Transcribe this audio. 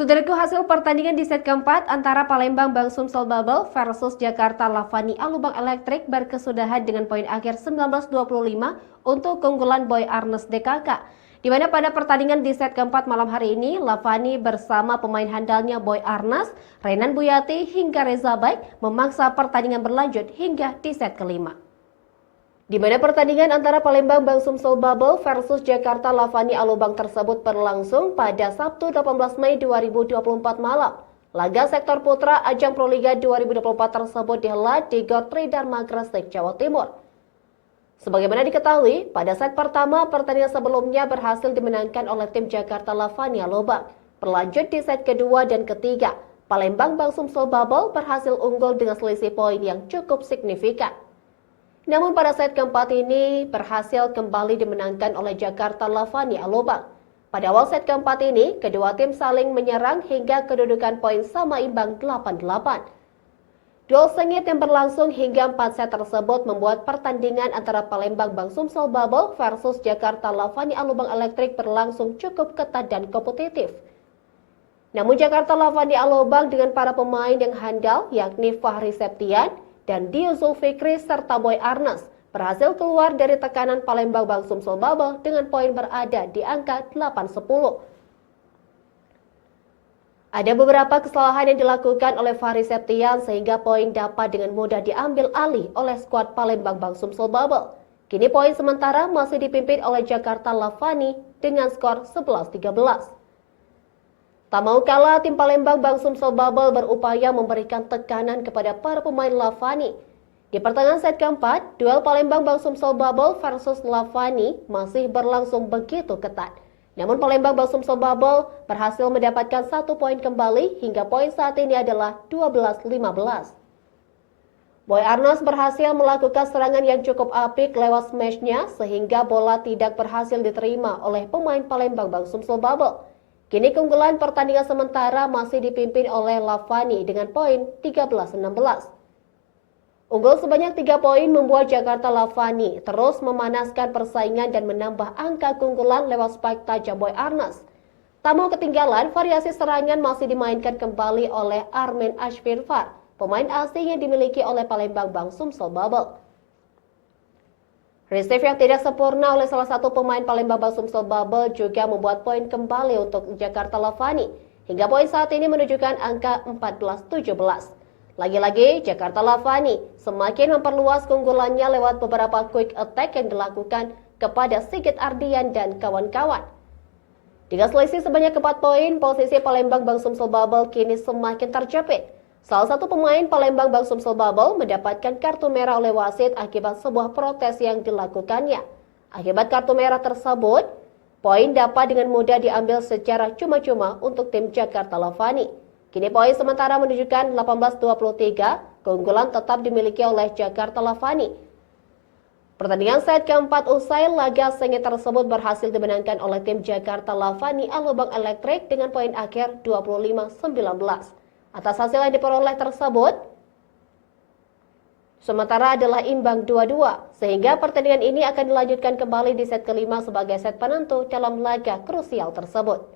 Saudaraku, hasil pertandingan di set keempat antara Palembang Bang Sumsel Bubble versus Jakarta Lavani Alubang Elektrik berkesudahan dengan poin akhir 19-25 untuk keunggulan Boy Arnes DKK. Di mana pada pertandingan di set keempat malam hari ini, Lavani bersama pemain handalnya Boy Arnes, Renan Buyati hingga Reza Baik memaksa pertandingan berlanjut hingga di set kelima. Di mana pertandingan antara Palembang Bang Sumsel Bubble versus Jakarta Lavani Alubang tersebut berlangsung pada Sabtu 18 Mei 2024 malam. Laga sektor putra ajang Proliga 2024 tersebut dihelat di Gor Tridharma Gresik, Jawa Timur. Sebagaimana diketahui, pada set pertama pertandingan sebelumnya berhasil dimenangkan oleh tim Jakarta Lavani Alubang. Berlanjut di set kedua dan ketiga, Palembang Bang Sumsel Bubble berhasil unggul dengan selisih poin yang cukup signifikan. Namun pada set keempat ini berhasil kembali dimenangkan oleh Jakarta Lavani Alubang. Pada awal set keempat ini, kedua tim saling menyerang hingga kedudukan poin sama imbang 8-8. Duel sengit yang berlangsung hingga 4 set tersebut membuat pertandingan antara Palembang Bang Sumsel Bubble versus Jakarta Lavani Alubang Elektrik berlangsung cukup ketat dan kompetitif. Namun Jakarta Lavani Alubang dengan para pemain yang handal yakni Fahri Septian dan Dio Zulfikri serta Boy Arnes berhasil keluar dari tekanan Palembang Bang Sumsel Bubble dengan poin berada di angka 8-10. Ada beberapa kesalahan yang dilakukan oleh Fahri Septian sehingga poin dapat dengan mudah diambil alih oleh skuad Palembang Bang Sumsel Bubble. Kini poin sementara masih dipimpin oleh Jakarta Lavani dengan skor 11-13. Tak mau kalah, tim Palembang Bang Sumsel Bubble berupaya memberikan tekanan kepada para pemain Lavani. Di pertengahan set keempat, duel Palembang Bang Sumsel Bubble versus Lavani masih berlangsung begitu ketat. Namun Palembang Bang Sumsel Bubble berhasil mendapatkan 1 poin kembali hingga poin saat ini adalah 12-15. Boy Arnes berhasil melakukan serangan yang cukup apik lewat smashnya sehingga bola tidak berhasil diterima oleh pemain Palembang Bang Sumsel Bubble. Kini keunggulan pertandingan sementara masih dipimpin oleh Lavani dengan poin 13-16. Unggul sebanyak 3 poin membuat Jakarta Lavani terus memanaskan persaingan dan menambah angka keunggulan lewat spike tajam Boy Arnes. Tak mau ketinggalan, variasi serangan masih dimainkan kembali oleh Armen Ashfirfar, pemain asing yang dimiliki oleh Palembang Bang Sumsel Bubble. Receive yang tidak sempurna oleh salah satu pemain Palembang Bang Sumsel Bubble juga membuat poin kembali untuk Jakarta Lavani. Hingga poin saat ini menunjukkan angka 14-17. Lagi-lagi Jakarta Lavani semakin memperluas keunggulannya lewat beberapa quick attack yang dilakukan kepada Sigit Ardian dan kawan-kawan. Dengan selisih sebanyak 4 poin, posisi Palembang Bang Sumsel Bubble kini semakin terjepit. Salah satu pemain Palembang Bang Sumsel Bubble mendapatkan kartu merah oleh wasit akibat sebuah protes yang dilakukannya. Akibat kartu merah tersebut, poin dapat dengan mudah diambil secara cuma-cuma untuk tim Jakarta Lavani. Kini poin sementara menunjukkan 18-23, keunggulan tetap dimiliki oleh Jakarta Lavani. Pertandingan set keempat usai, laga sengit tersebut berhasil dimenangkan oleh tim Jakarta Lavani Alubang Elektrik dengan poin akhir 25-19. Atas hasil yang diperoleh tersebut, sementara adalah imbang 2-2, sehingga pertandingan ini akan dilanjutkan kembali di set kelima sebagai set penentu dalam laga krusial tersebut.